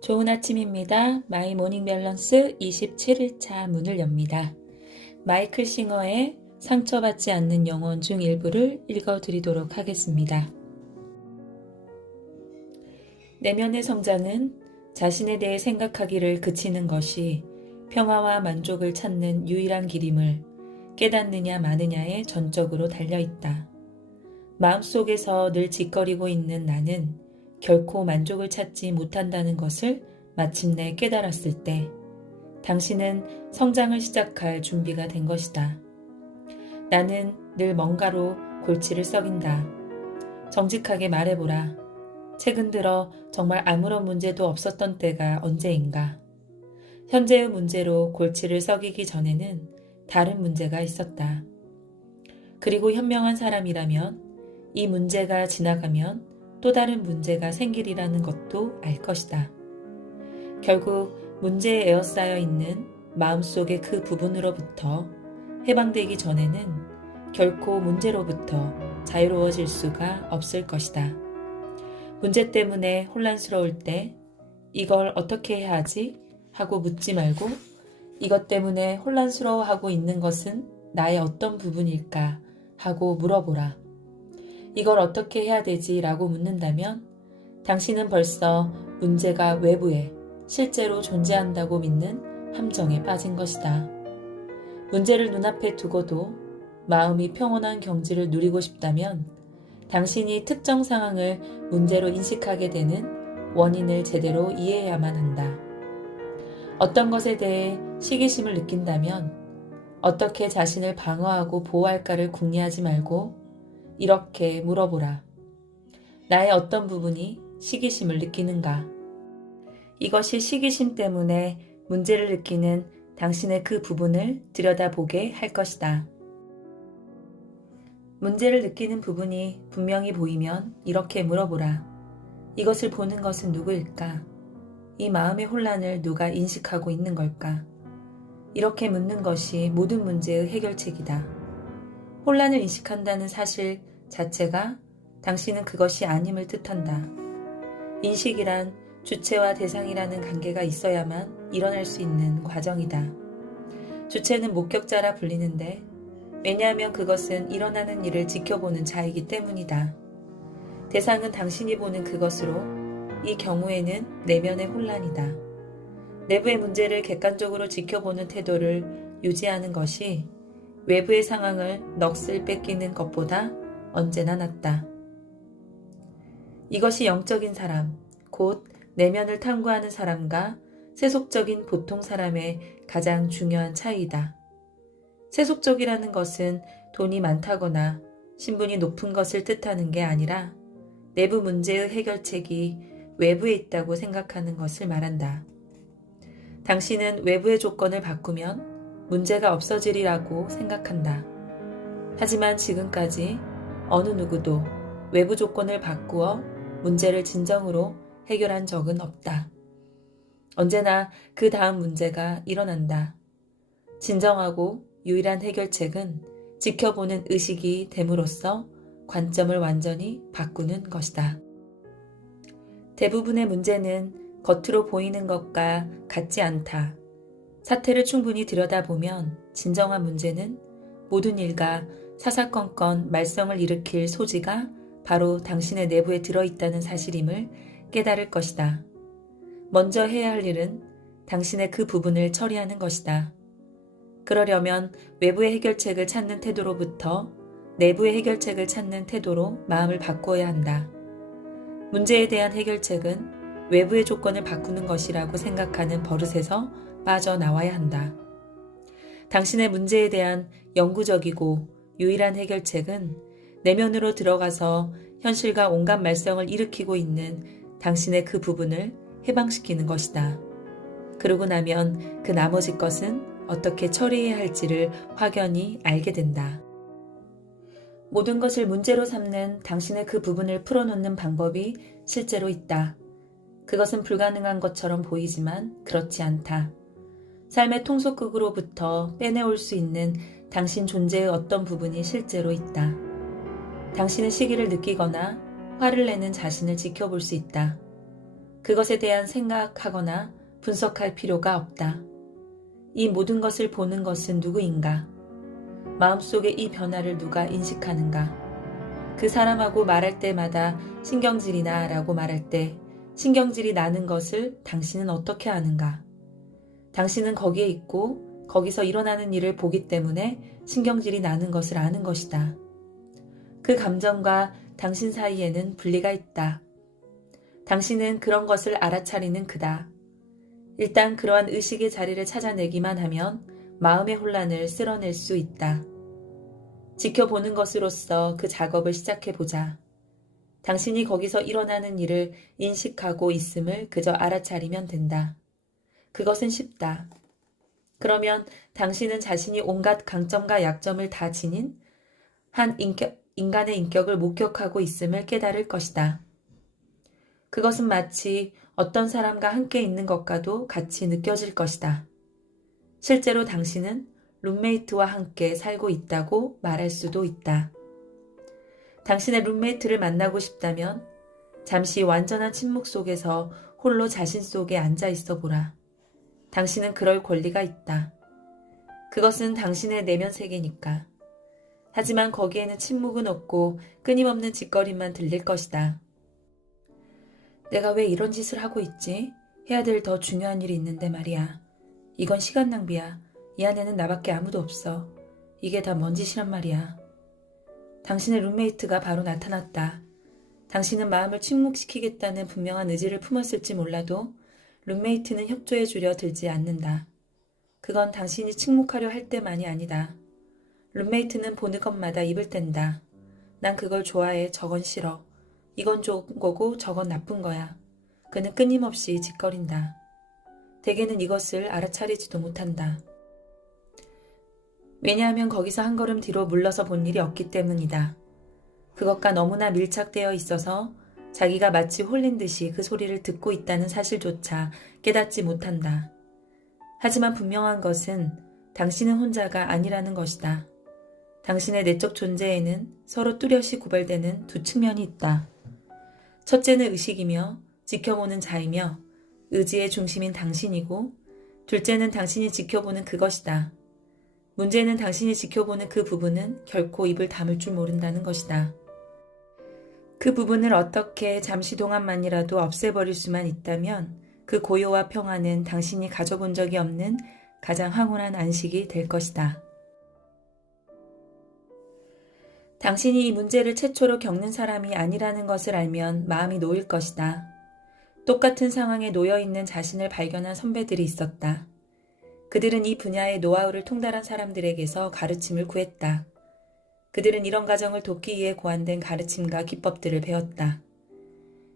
좋은 아침입니다. 마이 모닝 밸런스 27일차 문을 엽니다. 마이클 싱어의 상처받지 않는 영혼 중 일부를 읽어드리도록 하겠습니다. 내면의 성장은 자신에 대해 생각하기를 그치는 것이 평화와 만족을 찾는 유일한 길임을 깨닫느냐 마느냐에 전적으로 달려있다. 마음속에서 늘 짓거리고 있는 나는 결코 만족을 찾지 못한다는 것을 마침내 깨달았을 때 당신은 성장을 시작할 준비가 된 것이다. 나는 늘 뭔가로 골치를 썩인다. 정직하게 말해보라. 최근 들어 정말 아무런 문제도 없었던 때가 언제인가. 현재의 문제로 골치를 썩이기 전에는 다른 문제가 있었다. 그리고 현명한 사람이라면 이 문제가 지나가면 또 다른 문제가 생기리라는 것도 알 것이다. 결국 문제에 에워싸여 있는 마음속의 그 부분으로부터 해방되기 전에는 결코 문제로부터 자유로워질 수가 없을 것이다. 문제 때문에 혼란스러울 때 이걸 어떻게 해야 하지? 하고 묻지 말고 이것 때문에 혼란스러워하고 있는 것은 나의 어떤 부분일까? 하고 물어보라. 이걸 어떻게 해야 되지? 라고 묻는다면 당신은 벌써 문제가 외부에 실제로 존재한다고 믿는 함정에 빠진 것이다. 문제를 눈앞에 두고도 마음이 평온한 경지를 누리고 싶다면 당신이 특정 상황을 문제로 인식하게 되는 원인을 제대로 이해해야만 한다. 어떤 것에 대해 시기심을 느낀다면 어떻게 자신을 방어하고 보호할까를 궁리하지 말고 이렇게 물어보라. 나의 어떤 부분이 시기심을 느끼는가? 이것이 시기심 때문에 문제를 느끼는 당신의 그 부분을 들여다보게 할 것이다. 문제를 느끼는 부분이 분명히 보이면 이렇게 물어보라. 이것을 보는 것은 누구일까? 이 마음의 혼란을 누가 인식하고 있는 걸까? 이렇게 묻는 것이 모든 문제의 해결책이다. 혼란을 인식한다는 사실 자체가 당신은 그것이 아님을 뜻한다. 인식이란 주체와 대상이라는 관계가 있어야만 일어날 수 있는 과정이다. 주체는 목격자라 불리는데 왜냐하면 그것은 일어나는 일을 지켜보는 자이기 때문이다. 대상은 당신이 보는 그것으로 이 경우에는 내면의 혼란이다. 내부의 문제를 객관적으로 지켜보는 태도를 유지하는 것이 외부의 상황을 넋을 뺏기는 것보다 언제나 낫다. 이것이 영적인 사람, 곧 내면을 탐구하는 사람과 세속적인 보통 사람의 가장 중요한 차이이다. 세속적이라는 것은 돈이 많다거나 신분이 높은 것을 뜻하는 게 아니라 내부 문제의 해결책이 외부에 있다고 생각하는 것을 말한다. 당신은 외부의 조건을 바꾸면 문제가 없어지리라고 생각한다. 하지만 지금까지 어느 누구도 외부 조건을 바꾸어 문제를 진정으로 해결한 적은 없다. 언제나 그 다음 문제가 일어난다. 진정하고 유일한 해결책은 지켜보는 의식이 됨으로써 관점을 완전히 바꾸는 것이다. 대부분의 문제는 겉으로 보이는 것과 같지 않다. 사태를 충분히 들여다보면 진정한 문제는 모든 일과 사사건건 말썽을 일으킬 소지가 바로 당신의 내부에 들어있다는 사실임을 깨달을 것이다. 먼저 해야 할 일은 당신의 그 부분을 처리하는 것이다. 그러려면 외부의 해결책을 찾는 태도로부터 내부의 해결책을 찾는 태도로 마음을 바꾸어야 한다. 문제에 대한 해결책은 외부의 조건을 바꾸는 것이라고 생각하는 버릇에서 빠져나와야 한다. 당신의 문제에 대한 영구적이고 유일한 해결책은 내면으로 들어가서 현실과 온갖 말썽을 일으키고 있는 당신의 그 부분을 해방시키는 것이다. 그러고 나면 그 나머지 것은 어떻게 처리해야 할지를 확연히 알게 된다. 모든 것을 문제로 삼는 당신의 그 부분을 풀어놓는 방법이 실제로 있다. 그것은 불가능한 것처럼 보이지만 그렇지 않다. 삶의 통속극으로부터 빼내올 수 있는 당신 존재의 어떤 부분이 실제로 있다. 당신은 시기를 느끼거나 화를 내는 자신을 지켜볼 수 있다. 그것에 대한 생각하거나 분석할 필요가 없다. 이 모든 것을 보는 것은 누구인가? 마음속의 이 변화를 누가 인식하는가? 그 사람하고 말할 때마다 신경질이 나 라고 말할 때 신경질이 나는 것을 당신은 어떻게 아는가? 당신은 거기에 있고 거기서 일어나는 일을 보기 때문에 신경질이 나는 것을 아는 것이다. 그 감정과 당신 사이에는 분리가 있다. 당신은 그런 것을 알아차리는 그다. 일단 그러한 의식의 자리를 찾아내기만 하면 마음의 혼란을 쓸어낼 수 있다. 지켜보는 것으로서 그 작업을 시작해보자. 당신이 거기서 일어나는 일을 인식하고 있음을 그저 알아차리면 된다. 그것은 쉽다. 그러면 당신은 자신이 온갖 강점과 약점을 다 지닌 한 인간의 인격을 목격하고 있음을 깨달을 것이다. 그것은 마치 어떤 사람과 함께 있는 것과도 같이 느껴질 것이다. 실제로 당신은 룸메이트와 함께 살고 있다고 말할 수도 있다. 당신의 룸메이트를 만나고 싶다면 잠시 완전한 침묵 속에서 홀로 자신 속에 앉아 있어 보라. 당신은 그럴 권리가 있다. 그것은 당신의 내면 세계니까. 하지만 거기에는 침묵은 없고 끊임없는 짓거림만 들릴 것이다. 내가 왜 이런 짓을 하고 있지? 해야 될 더 중요한 일이 있는데 말이야. 이건 시간 낭비야. 이 안에는 나밖에 아무도 없어. 이게 다 뭔 짓이란 말이야. 당신의 룸메이트가 바로 나타났다. 당신은 마음을 침묵시키겠다는 분명한 의지를 품었을지 몰라도 룸메이트는 협조해 주려 들지 않는다. 그건 당신이 침묵하려 할 때만이 아니다. 룸메이트는 보는 것마다 입을 뗀다. 난 그걸 좋아해. 저건 싫어. 이건 좋은 거고 저건 나쁜 거야. 그는 끊임없이 짓거린다. 대개는 이것을 알아차리지도 못한다. 왜냐하면 거기서 한 걸음 뒤로 물러서 본 일이 없기 때문이다. 그것과 너무나 밀착되어 있어서 자기가 마치 홀린 듯이 그 소리를 듣고 있다는 사실조차 깨닫지 못한다. 하지만 분명한 것은 당신은 혼자가 아니라는 것이다. 당신의 내적 존재에는 서로 뚜렷이 구별되는 두 측면이 있다. 첫째는 의식이며 지켜보는 자이며 의지의 중심인 당신이고, 둘째는 당신이 지켜보는 그것이다. 문제는 당신이 지켜보는 그 부분은 결코 입을 다물 줄 모른다는 것이다. 그 부분을 어떻게 잠시 동안만이라도 없애버릴 수만 있다면 그 고요와 평화는 당신이 가져본 적이 없는 가장 황홀한 안식이 될 것이다. 당신이 이 문제를 최초로 겪는 사람이 아니라는 것을 알면 마음이 놓일 것이다. 똑같은 상황에 놓여있는 자신을 발견한 선배들이 있었다. 그들은 이 분야의 노하우를 통달한 사람들에게서 가르침을 구했다. 그들은 이런 과정을 돕기 위해 고안된 가르침과 기법들을 배웠다.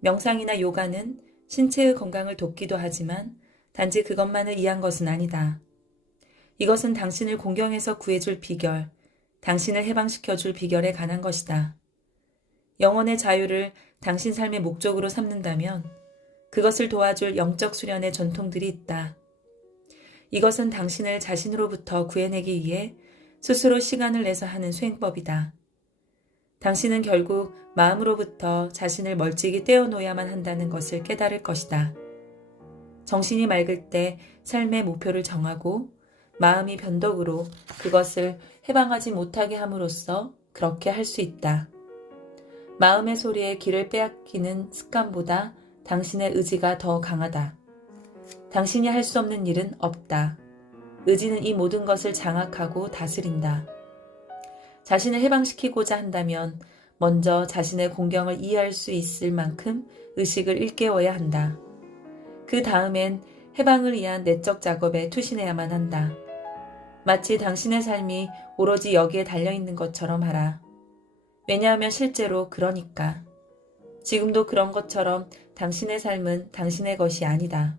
명상이나 요가는 신체의 건강을 돕기도 하지만 단지 그것만을 위한 것은 아니다. 이것은 당신을 공경에서 구해줄 비결, 당신을 해방시켜줄 비결에 관한 것이다. 영혼의 자유를 당신 삶의 목적으로 삼는다면 그것을 도와줄 영적 수련의 전통들이 있다. 이것은 당신을 자신으로부터 구해내기 위해 스스로 시간을 내서 하는 수행법이다. 당신은 결국 마음으로부터 자신을 멀찍이 떼어놓아야만 한다는 것을 깨달을 것이다. 정신이 맑을 때 삶의 목표를 정하고 마음이 변덕으로 그것을 해방하지 못하게 함으로써 그렇게 할 수 있다. 마음의 소리에 귀를 빼앗기는 습관보다 당신의 의지가 더 강하다. 당신이 할 수 없는 일은 없다. 의지는 이 모든 것을 장악하고 다스린다. 자신을 해방시키고자 한다면 먼저 자신의 공경을 이해할 수 있을 만큼 의식을 일깨워야 한다. 그 다음엔 해방을 위한 내적 작업에 투신해야만 한다. 마치 당신의 삶이 오로지 여기에 달려있는 것처럼 하라. 왜냐하면 실제로 그러니까. 지금도 그런 것처럼 당신의 삶은 당신의 것이 아니다.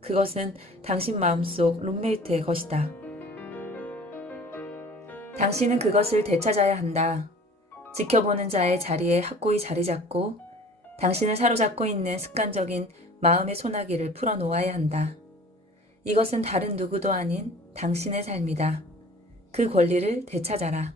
그것은 당신 마음속 룸메이트의 것이다. 당신은 그것을 되찾아야 한다. 지켜보는 자의 자리에 확고히 자리 잡고 당신을 사로잡고 있는 습관적인 마음의 소나기를 풀어놓아야 한다. 이것은 다른 누구도 아닌 당신의 삶이다. 그 권리를 되찾아라.